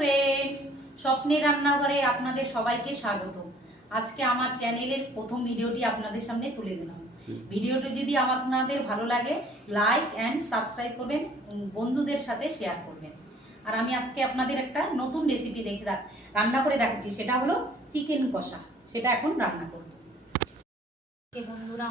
Friend, স্বপ্নের রান্নাঘরে আপনাদের সবাইকে স্বাগত। আজকে আমার চ্যানেলের প্রথম ভিডিওটি আপনাদের সামনে তুলে দিলাম। ভিডিওটি যদি আপনাদের ভালো লাগে লাইক অ্যান্ড সাবস্ক্রাইব করবেন, বন্ধুদের সাথে শেয়ার করবেন। আর আমি আজকে আপনাদের একটা নতুন রেসিপি রান্না করে দেখাচ্ছি, সেটা হলো চিকেন কষা। সেটা এখন রান্না করব। বন্ধুরা,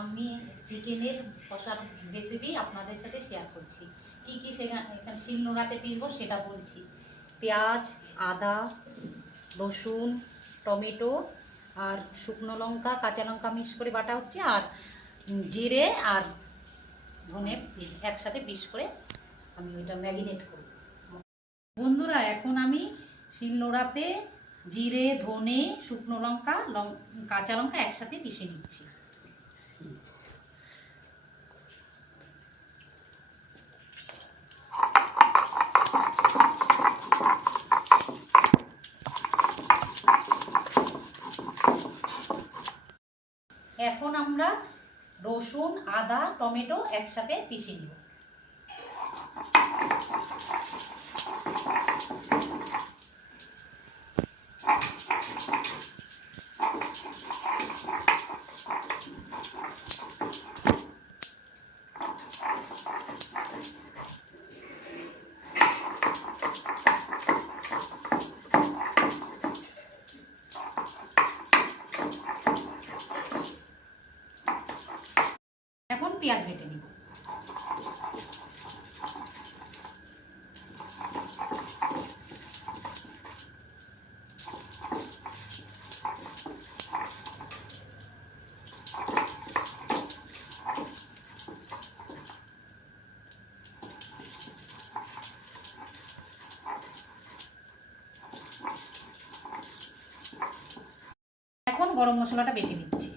আমি চিকেনের কষার রেসিপি আপনাদের সাথে শেয়ার করছি। কি কি এখানে শিলনোড়াতে পিসবো সেটা বলছি। পেঁয়াজ, আদা, রসুন, টমেটো আর শুকনো লঙ্কা, কাঁচা লঙ্কা মিক্স করে বাটা হচ্ছে, আর জিরে আর ধনে একসাথে পিস করে আমি ওইটা ম্যারিনেট করব। বন্ধুরা, এখন আমি শিলনোড়াতে জিরে, ধনে, শুকনো লঙ্কা, কাঁচা লঙ্কা একসাথে পিষে নিচ্ছি। এখন আমরা রসুন, আদা, টমেটো একসাথে পিষে নিব। এখন পেঁয়াজ বেটে নিব। এখন গরম মশলাটা বেটে নিচ্ছি।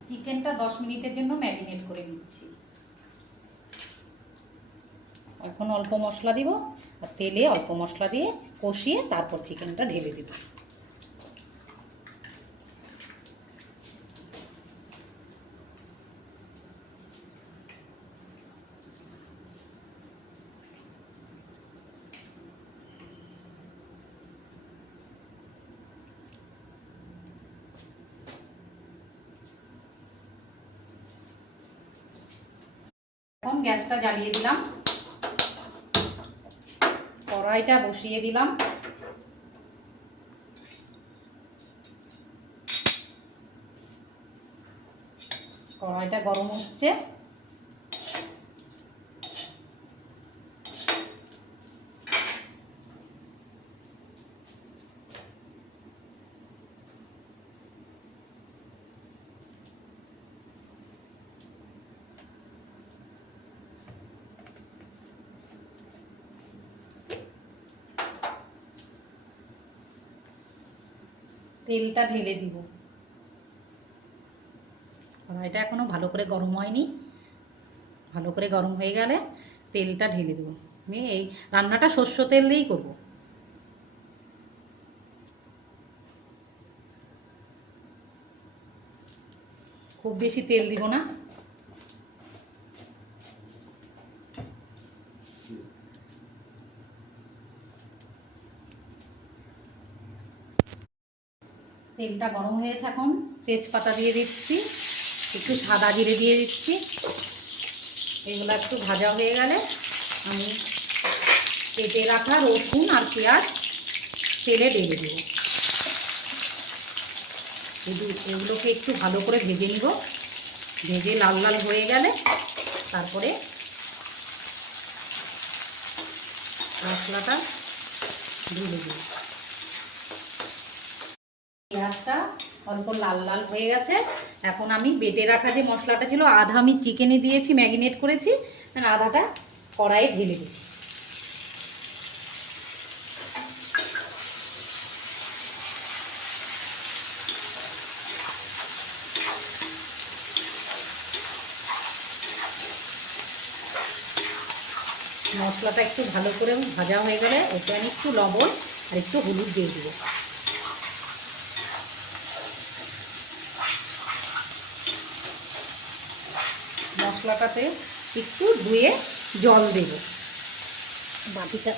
চিকেনটা 10 মিনিটের জন্য ম্যারিনেট করে নিচ্ছি। এখন অল্প মশলা দিব, আর তেলে অল্প মশলা দিয়ে কষিয়ে তারপর চিকেনটা ঢেলে দিব। এখন গ্যাসটা জ্বালিয়ে দিলাম, কড়াইটা বসিয়ে দিলাম। কড়াইটা গরম হচ্ছে। তেলটা ঢেলে দিব। কড়াইটা এখনো ভালো করে গরম হয়নি, ভালো করে গরম হয়ে গেলে তেলটা ঢেলে দেবো। আমি এই রান্নাটা সর্ষ তেল দিয়েই করব। খুব বেশি তেল দিব না। তেলটা গরম হয়েছে, এখন তেজপাতা দিয়ে দিচ্ছি, একটু সাদা জিরে দিয়ে দিচ্ছি। এগুলো একটু ভাজা হয়ে গেলে আমি কেটে রাখা রসুন আর পেঁয়াজ তেলে ঢেলে দেব। এগুলোকে একটু ভালো করে ভেজে নিব। ভেজে লাল লাল হয়ে গেলে তারপরে মশলাটা ঢেলে দেব। ভাতটা অল্প লাল লাল হয়ে গেছে। এখন আমি বেটে রাখা যে মশলাটা ছিল আধা আমি চিকেনে দিয়েছি, ম্যারিনেট করেছি, আধাটা কড়াইয়ে ঢেলে দিই। মশলাটা একটু ভালো করে ভাজা হয়ে গেলে ওতে আমি একটু লবণ আর একটু হলুদ দিয়ে দেবো। মশলাটাতে একটু ধুয়ে জল দেব। বাটিটা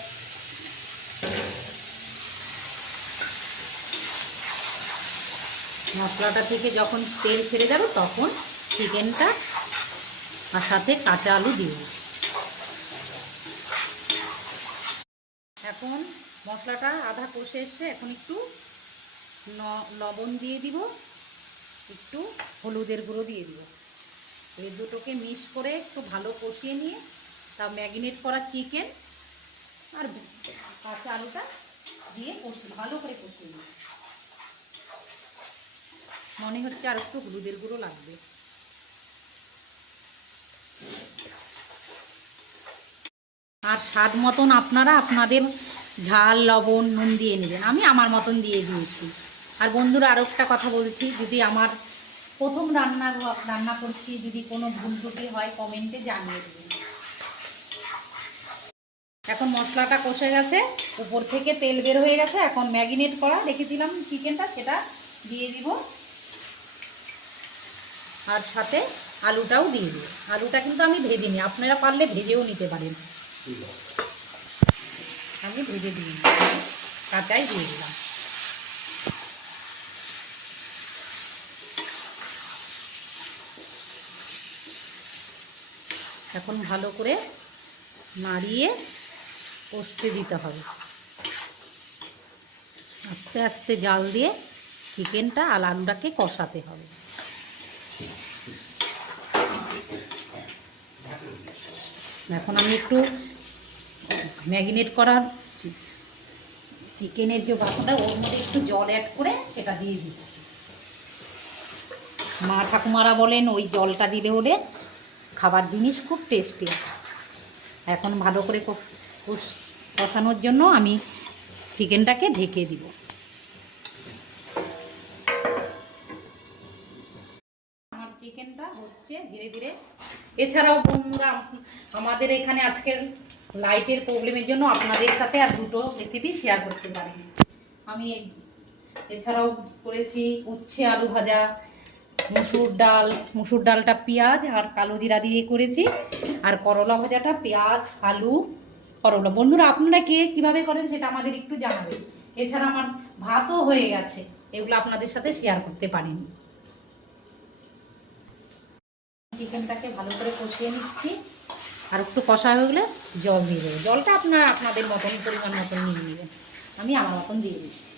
মশলাটা থেকে যখন তেল ছেড়ে যাবে তখন চিকেনটা আর সাথে কাঁচা আলু দিয়ে দেব। এখন মশলাটা আধা কষে এসে এখন একটু লবণ দিয়ে দিব, একটু হলুদের গুঁড়ো দিয়ে দিব। এই দুটোকে মিক্স করে একটু ভালো কষিয়ে নিয়ে তা ম্যারিনেট করা চিকেন আর কাঁচা আলুটা দিয়ে ভালো করে কষিয়ে নিই। মনে হচ্ছে আর একটু হলুদের গুঁড়ো লাগবে। আর স্বাদ মতন আপনারা আপনাদের ঝাল লবণ নুন দিয়ে নেবেন, আমি আমার মতন দিয়ে দিয়েছি। আর বন্ধুরা আরও একটা কথা বলছি, যদি আমার প্রথম রান্না করছি, যদি কোনো ভুল ত্রুটি হয় কমেন্টে জানিয়ে দেবেন। এখন মশলাটা কষে গেছে, উপর থেকে তেল বের হয়ে গেছে। এখন ম্যারিনেট করা রেখেছিলাম চিকেনটা সেটা দিয়ে দিব, আর সাথে আলুটাও দিয়ে দিব। আলুটা কিন্তু আমি ভেজে নিই, আপনারা পারলে ভেজেও নিতে পারেন। আমি ভেজে দিই, কাঁচাই দিয়ে দিলাম। এখন ভালো করে নাড়িয়ে কষতে দিতে হবে। আস্তে আস্তে জাল দিয়ে চিকেনটা আর আলুটাকে কষাতে হবে। এখন আমি একটু ম্যারিনেট করা চিকেনের যে বাটাটা ওর মধ্যে একটু জল অ্যাড করে সেটা দিয়ে দিচ্ছি। মা ঠাকুমারা বলেন ওই জলটা দিলে হলে খাবার জিনিস খুব টেস্টি। এখন ভালো করে কষানোর জন্য আমি চিকেনটাকে ঢেকে দিব। আমার চিকেনটা হচ্ছে ধীরে ধীরে। এছাড়াও বন্ধুরা আমাদের এখানে আজকের লাইটের প্রবলেমের জন্য আপনাদের সাথে আর দুটো রেসিপি শেয়ার করতে পারি। আমি এছাড়াও করেছি উচ্ছে আলু ভাজা, মুসুর ডালটা পেঁয়াজ আর কালো জিরা দিয়ে করেছি, আর করলা ভাজাটা পেঁয়াজ আলু করলা। বন্ধুরা আপনারা কে কীভাবে করেন সেটা আমাদের একটু জানাবেন। এছাড়া আমার ভাতও হয়ে গেছে, এগুলো আপনাদের সাথে শেয়ার করতে পারিনি। চিকেনটাকে ভালো করে কষিয়ে নিচ্ছি, আর একটু কষা হয়ে গেলে জল দিয়ে দেবো। জলটা আপনারা আপনাদের মতন পরিমাণ মতন নিয়ে নেবেন, আমি আমার মতন দিয়ে দিচ্ছি।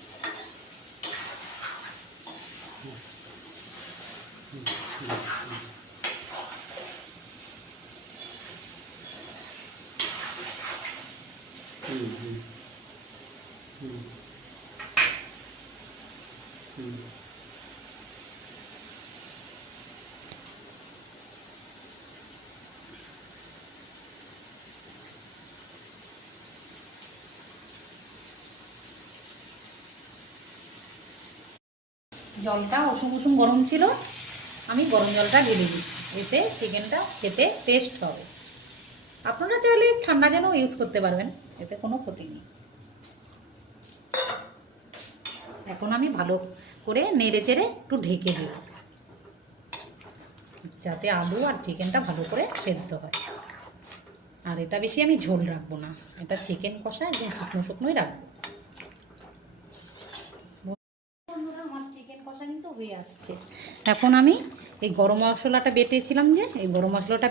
জলটা উষুম উষুম গরম ছিল, আমি গরম জলটা ঢেলে দিই, এতে চিকেনটা খেতে টেস্ট হবে। আপনারা চাইলে ঠান্ডা জলও ইউজ করতে পারবেন, এতে কোনো ক্ষতি নেই। এখন আমি ভালো করে নেড়ে চেড়ে একটু ঢেকে দিই, যাতে আলু আর চিকেনটা ভালো করে সেদ্ধ হয়। আর এটা বেশি আমি ঝোল রাখবো না, এটা চিকেন কষা একদম শুকনো শুকনোই রাখবো। আমার চিকেন কষা কিন্তু হয়ে আসছে। এখন আমি এই গরম মশলাটা বেটেছিলাম, যে এই গরম মশলাটা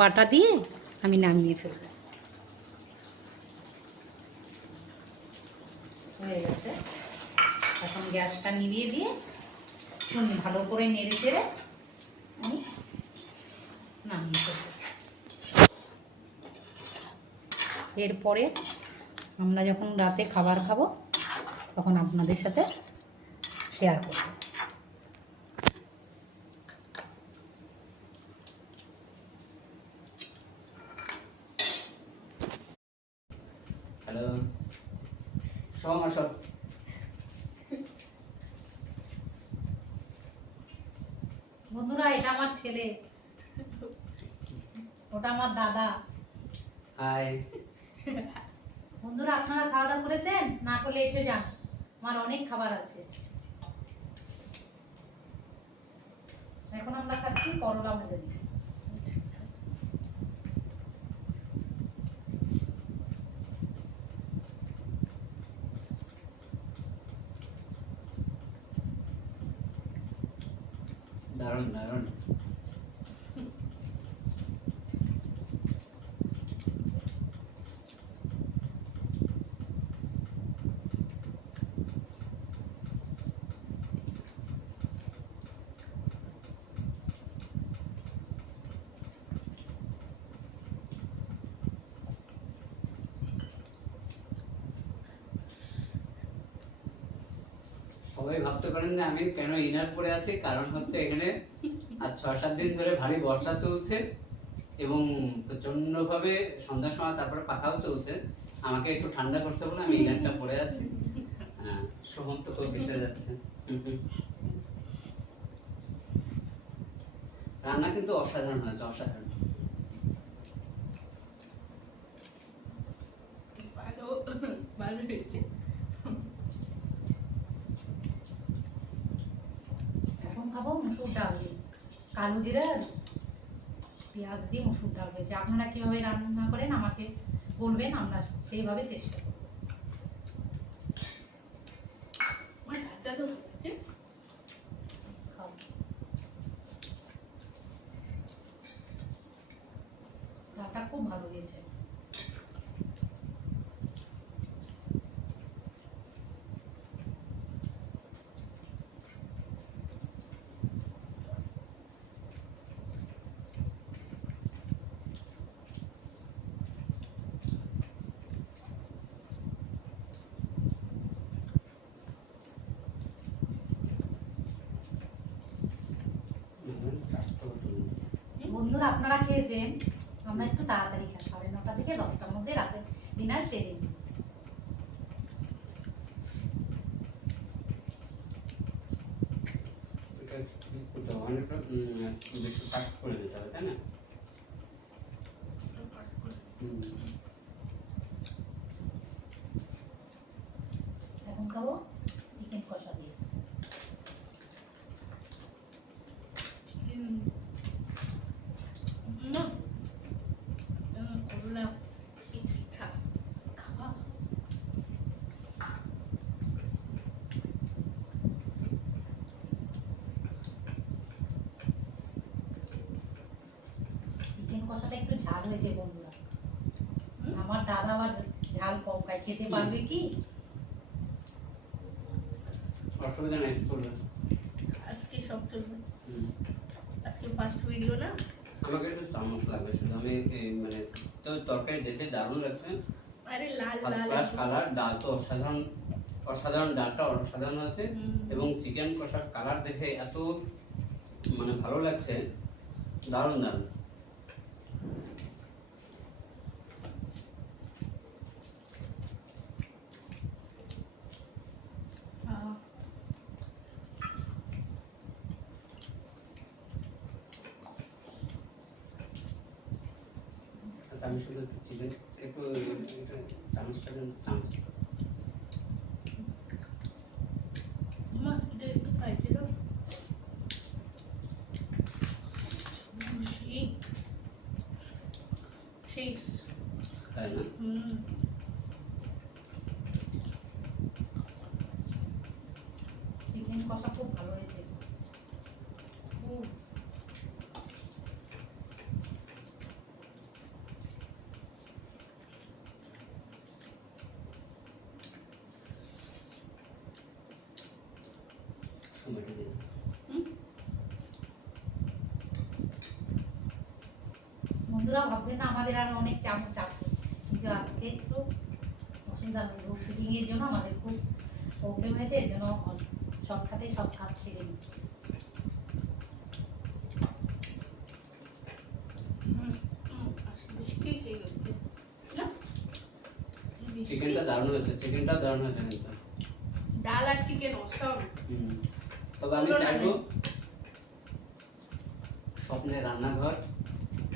বাটা দিয়ে আমি নামিয়ে ফেলব। হয়ে গেছে, এখন গ্যাসটা নিভিয়ে দিয়ে ভালো করে নেড়ে চেড়ে আমি নামিয়ে ফেলব। এরপরে আমরা যখন রাতে খাবার খাবো তখন আপনাদের সাথে শেয়ার করব। হ্যালো সব সব বন্ধুরা, এটা আমার ছেলে, ওটা আমার দাদা। হাই বন্ধুরা, আপনারা খাওয়া দাওয়া করেছেন? না করলে এসে যান, আমার অনেক খাবার আছে। এখন আমরা খাচ্ছি করলা ভাজা দিয়ে। দারুণ দারুণ। সবাই ভাবতে পারেন যে আমি কেন ইনার পরে আছি, কারণ হচ্ছে এখানে আজ 6-7 দিন ধরে ভারী বর্ষা চলছে এবং প্রচন্ড ভাবে সন্ধ্যার সময় তারপরে পাখাও চলছে। আমাকে একটু ঠান্ডা করছে বলে আমি ইনারটা পরে আছি। হ্যাঁ, সোহম তো খুব বেঁচে যাচ্ছে। রান্না কিন্তু অসাধারণ হয়েছে, অসাধারণ। ভালো হয়েছে। এখন খাবো মসুর ডাল দিয়ে, কালো জিরা আর পেঁয়াজ দিয়ে মসুর ডাল হয়েছে। আপনারা কিভাবে রান্না করেন আমাকে বলবেন, আমরা সেইভাবে চেষ্টা করব। আমার হাতটা তো হচ্ছে। খাও। ডালটা খুব ভালো হয়েছে। বন্ধুরা, আপনারা খেয়েছেন, আমরা একটু তাড়াতাড়ি খাই, 9:30 থেকে 10টার মধ্যে রাতে ডিনার সেরে নিই। একটু কাট করে দিতে হবে, তাই না? এখন খাবো চিকেন কষা দিয়ে। করলা পিঠা খাওয়া। চিকেন কষাটা একটু ঝাল হয়েছে বন্ধুরা। আমার দাদা আবার ঝাল কম খায়, খেতে পারবে কি? অসুবিধা নেই, করবেন। আজকে সব চলবে। আজকে ফার্স্ট ভিডিও না। আমাকে একটু চামচ লাগবে শুধু। আমি মানে তো তরকারি দেখে দারুণ লাগছে। আরে লাল ফার্স্ট লাল ক্লাস কালার, ডাল তো অসাধারণ, অসাধারণ, ডালটা অসাধারণ আছে এবং চিকেন কষার কালার দেখে এত মানে ভালো লাগছে, দারুণ দারুণ। আচ্ছা, আমি শুধু চিকেন একটু চামচটা দেন, চামচ। মা এটা একটু খাইতে দাও। শেষ। তাই না? চিকেন কষা খুব ভালো হয়েছে। টমেটো দিন। বন্ধুরা, ভাববেন না আমাদের আর অনেক চামচ আছে, কিন্তু আজকে একটু অসুবিধা হলো, শুটিং এর জন্য আমাদের খুব প্রবলেম হয়েছে, এর জন্য সবটাতেই সব কাজ ছেড়ে দিচ্ছে। আজকে বৃষ্টি খেয়ে গেছে না বৃষ্টি, চিকেনটা দারুণ হয়েছে, চিকেনটাও দারুণ হয়েছে কিন্তু। ডাল আর চিকেন অসাম। তবে আমি বলো না চাইবো স্বপ্নের রান্নাঘর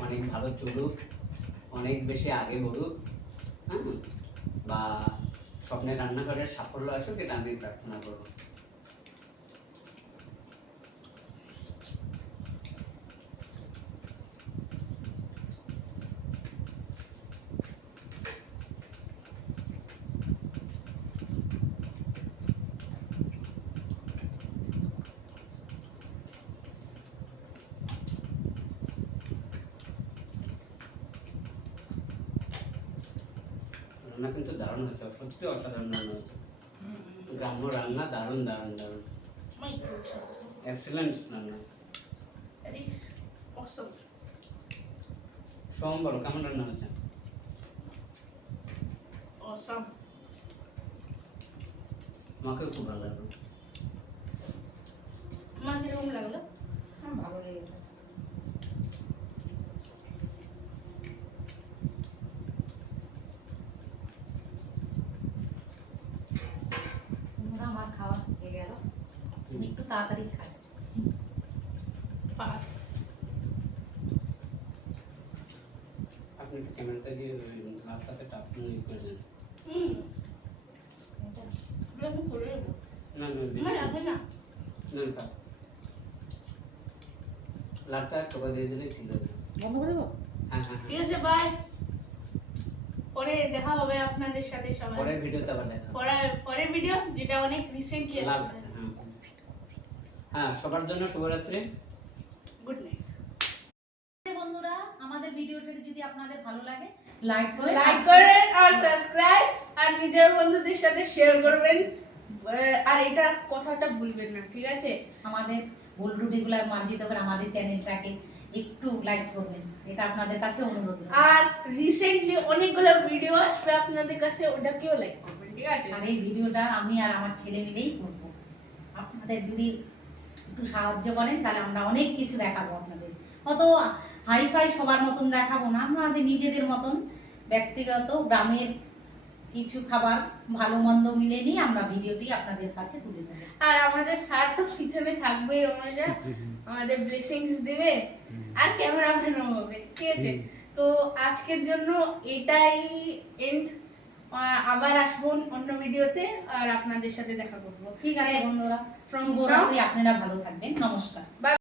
অনেক ভালো চলুক, অনেক বেশি আগে বড়ুক, হ্যাঁ, বা স্বপ্নের রান্নাঘরের সাফল্য আসুক, এটা আমি প্রার্থনা করবো। রান্না কিন্তু দারুণ হয়েছে, সত্যি অসাধারণ রান্না হয়েছে। গ্রাম্য রান্না দারুণ দারুণ দারুণ, মাই গড, এক্সিলেন্ট রান্না। That is awesome. সোম বলো কেমন রান্না হয়েছে? অসাম। আমাকেও খুব ভালো লাগলো। মা কিরকম লাগলো? আমার ভালো লেগেছে। বন্ধুরা, আমার খাওয়া হয়ে গেল, আমি একটু তাড়াতাড়ি খাই। পার। আপনি একটু ক্যামেরাটা দিয়ে রাস্তাতে টাপ করে দেন। এগুলো আমি করে দেবো। না না না লাগবে না। না না লাটটা টোকা দিয়ে দিলে ঠিক হবে। বন্ধ করে দেবো? হ্যাঁ হ্যাঁ ঠিক আছে, বাই। পরে দেখা হবে আপনাদের সাথে সবাই। পরের ভিডিওতে আবার দেখা হবে। পরের ভিডিও যেটা অনেক রিসেন্টলি লাভ, আসছে। হ্যাঁ হ্যাঁ, সবার জন্য শুভরাত্রি। Good night. বন্ধুরা, আমাদের ভিডিওটা যদি আপনাদের ভালো লাগে লাইক করে লাইক করেন আর সাবস্ক্রাইব আর নিজের বন্ধুদের সাথে শেয়ার করবেন। আর এটা কথাটা ভুলবেন না, ঠিক আছে? আমাদের ভুল ত্রুটিগুলো মার্জিত করে আমাদের চ্যানেলটাকে একটু লাইক করবেন, এটা আপনাদের কাছে অনুরোধ রইলো। আর রিসেন্টলি অনেকগুলো ভিডিও আসবে আপনাদের কাছে, ওটাকেও লাইক করবেন, ঠিক আছে? আর এই ভিডিওটা আমি আর আমার ছেলে মিলেই করবো। আপনাদের যদি একটু সাহায্য করেন তাহলে আমরা অনেক কিছু দেখাবো আপনাদের। অত হাইফাই সবার মতন দেখাবো না, আমাদের নিজেদের মতন ব্যক্তিগত গ্রামের কিছু খাবার ভালো মন্দ মিলে নিয়ে আমরা ভিডিওটি আপনাদের কাছে তুলে দেবো। আর আমাদের স্যার তো পিছনে থাকবেই, আমাদের ব্লেসিংস দিবে আর ক্যামেরাম্যানও হবে, ঠিক আছে? তো আজকের জন্য এটাই এন্ড। আবার আসবো অন্য ভিডিওতে আর আপনাদের সাথে দেখা করবো, ঠিক আছে বন্ধুরা, From শুভরাত্রি, আপনারা ভালো থাকবেন, নমস্কার।